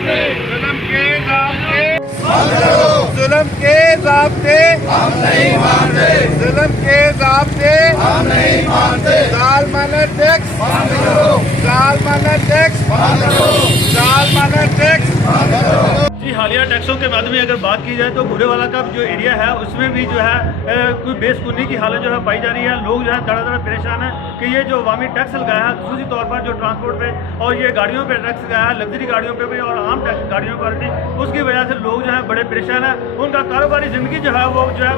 जुल्म के ज़ाब्ते हम नहीं मानते, जुल्म के ज़ाब्ते हम नहीं मानते, ज़ालिमाना टैक्स बंद करो, ज़ालिमाना टैक्स बंद करो, ज़ालिमाना टैक्स बंद करो। जी, हालिया टैक्सों के बाद में अगर बात की जाए तो घोड़े वाला का जो एरिया है उसमें भी जो है कोई बेसुनी की हालत जो है पाई जा रही है। लोग जो है धड़ा परेशान है कि ये जो अवामी टैक्स लगाया है खसूसी तौर पर जो ट्रांसपोर्ट पे और ये गाड़ियों पे टैक्स लगाया है, लग्जरी गाड़ियों पे भी और आम टैक्स गाड़ियों पर भी, उसकी वजह से लोग जो है बड़े परेशान है। उनका कारोबारी ज़िंदगी जो है वो जो है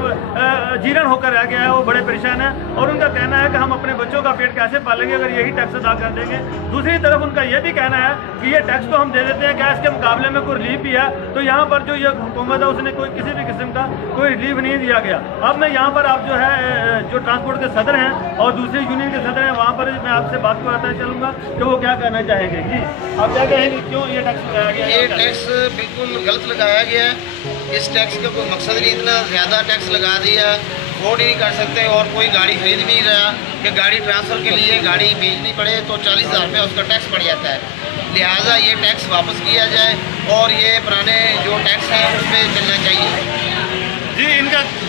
जीर्ण होकर रह गया है, वो बड़े परेशान है और उनका कहना है कि हम अपने बच्चों का पेट कैसे पालेंगे अगर यही टैक्स अदा कर देंगे। दूसरी तरफ उनका ये भी कहना है कि ये टैक्स तो हम दे देते हैं, क्या इसके मुकाबले में कोई रिलीफ भी है? तो यहाँ पर जो ये हुकूमत है उसने कोई किसी भी किस्म का कोई रिलीफ नहीं दिया गया। अब मैं यहाँ पर आप जो है जो ट्रांसपोर्ट के सदर हैं और दूसरे यूनियन के सदर हैं वहाँ पर मैं आपसे बात कराता चलूँगा कि वो क्या कहना चाहेंगे। जी, आप क्या कहेंगे, क्यों ये टैक्स लगाया गया? ये टैक्स बिल्कुल गलत लगाया गया है। इस टैक्स का कोई मकसद नहीं, इतना ज़्यादा टैक्स लगा दिया, अफोर्ड ही नहीं कर सकते और कोई गाड़ी खरीद भी नहीं रहा कि गाड़ी ट्रांसफ़र के लिए गाड़ी बेचनी पड़े तो 40,000 रुपये उसका टैक्स पड़ जाता है। लिहाजा ये टैक्स वापस किया जाए और ये पुराने जो टैक्स हैं उस पर चलना चाहिए।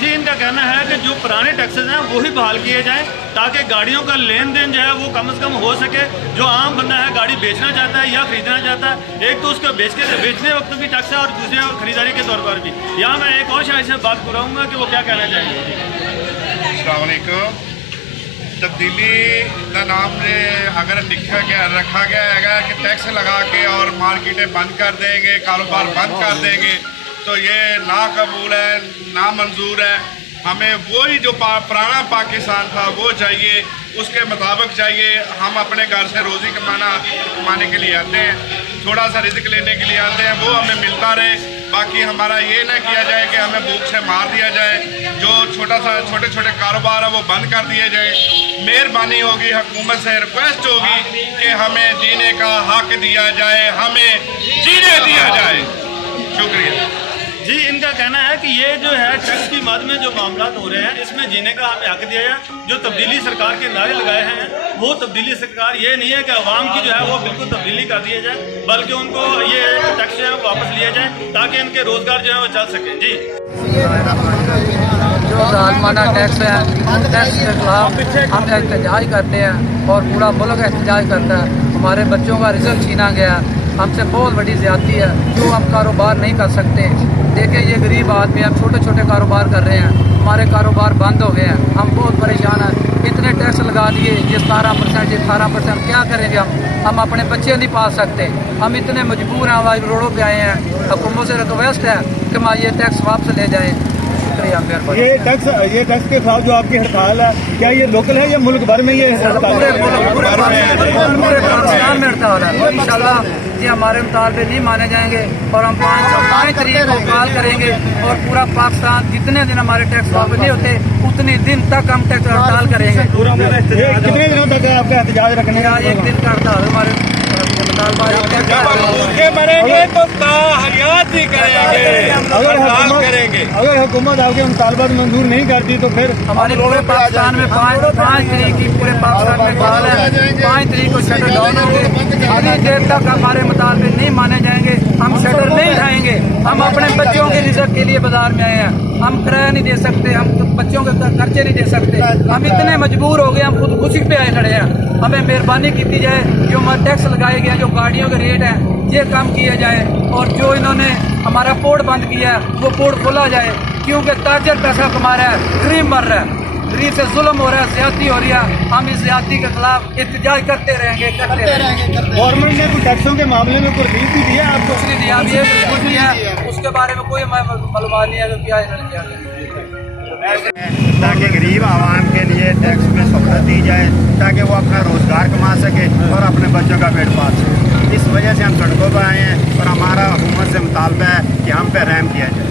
इनका कहना है कि जो पुराने टैक्सेस हैं वही बहाल किए जाएं ताकि गाड़ियों का लेन देन जो है वो कम से कम हो सके। जो आम बंदा है गाड़ी बेचना चाहता है या खरीदना चाहता है, एक तो उसको बेचने वक्त भी टैक्स है और दूसरे खरीदारी के तौर पर भी। यहाँ मैं एक और शायद से बात कराऊँगा कि वो क्या कहना चाहेंगे। अस्सलाम वालेकुम। तब्दीली का नाम ने अगर रखा गया है कि टैक्स लगा के और मार्केटें बंद कर देंगे, कारोबार बंद कर देंगे, तो ये नाकबूल है, नामंजूर है। हमें वही जो पुराना पाकिस्तान था वो चाहिए, उसके मुताबिक चाहिए। हम अपने घर से रोज़ी कमाने के लिए आते हैं, थोड़ा सा रिज़्क लेने के लिए आते हैं, वो हमें मिलता रहे। बाकी हमारा ये ना किया जाए कि हमें भूख से मार दिया जाए। जो छोटे छोटे कारोबार है वो बंद कर दिए जाए। मेहरबानी होगी, हुकूमत से रिक्वेस्ट होगी कि हमें जीने का हक दिया जाए, हमें जीने दिया जाए। शुक्रिया। जी, इनका कहना है कि ये जो है टैक्स की मद में जो मामला हो रहे हैं इसमें जीने का हमें हक दिया जाए। जो तब्दीली सरकार के नारे लगाए हैं वो तब्दीली सरकार ये नहीं है कि अवाम की जो है वो बिल्कुल तब्दीली कर दिया जाए, बल्कि उनको ये टैक्स जो है वापस लिया जाए ताकि इनके रोज़गार जो है वो चल सके। जी, जो ज़ालिमाना टैक्स है, टैक्स के खिलाफ हम एहतजाज करते हैं और पूरा मुल्क एहतजाज करता है। हमारे बच्चों का रिजल्ट छीना गया, हमसे बहुत बड़ी ज़्यादती है। जो हम कारोबार नहीं कर सकते, देखें ये गरीब आदमी, हम छोटे छोटे कारोबार कर रहे हैं, हमारे कारोबार बंद हो गए हैं, हम बहुत परेशान हैं। इतने टैक्स लगा दिए, ये 17%, ये 18%, क्या करेंगे हम अपने बच्चे नहीं पाल सकते। हम इतने मजबूर हैं, आज रोडों पे आए हैं। हुकूमत से रिक्वेस्ट है कि हमारा ये टैक्स वापस ले जाएँ। शुक्रिया। ये टैक्स के खिलाफ जो आपकी हड़ताल है, क्या ये लोकल है या मुल्क भर में ये हड़ताल है? पूरे पाकिस्तान में हड़ताल है। इंशाल्लाह ये हमारे मुतालबे नहीं माने जाएंगे और हम 5 तारीख को कॉल करेंगे और पूरा पाकिस्तान जितने दिन हमारे टैक्स वापस नहीं होते उतने दिन तक हम टैक्स हड़ताल करेंगे। कितने दिनों तक आपका एहतजाज रखने का? 1 दिन का हड़ताल हमारे मरेंगे तो हरियात ही करेंगे। अगर हुकूमत आपके मुतालबात मंजूर नहीं करती तो फिर हमारे पूरे पाकिस्तान में 5 तारीख की पूरे पाकिस्तान में कॉल है। 5 तारीख को शटर डाउन होंगे। जितनी देर तक हमारे मुतालबे नहीं माने जाएंगे हम शटर नहीं उठाएंगे। हम अपने बच्चों के रिज़्क के लिए बाजार में आए हैं, हम किराया नहीं दे सकते, हम बच्चों के खर्चे नहीं दे सकते, हम इतने मजबूर हो गए, हम खुद खुशी पे आए खड़े हैं। हमें मेहरबानी की जाए, जो हमारे टैक्स लगाए गए, जो गाड़ियों के रेट हैं, ये कम किया जाए और जो इन्होंने हमारा पोर्ट बंद किया है वो पोर्ट खोला जाए, क्योंकि ताजर पैसा कमा रहा है, गरीब मर रहा है, गरीब से जुल्म हो रहा है, ज्यादती हो रही है। हम इस ज्यादती के खिलाफ एहतजाज करते रहेंगे। गवर्नमेंट ने कुछ टैक्सों के मामले में कोई रिलीफ भी दिया आपको? कुछ नहीं दिया, ये कुछ नहीं है, उसके बारे में कोई मालूमात नहीं है कि क्या इन्होंने किया। ताकि गरीब आवाम के लिए टैक्स में सहूलत दी जाए ताकि वो अपना रोज़गार कमा सके और अपने बच्चों का पेट पाल सके। इस वजह से हम सड़कों पर आए हैं और हमारा हुकूमत से मुतालबा है कि हम पे रहम किया जाए।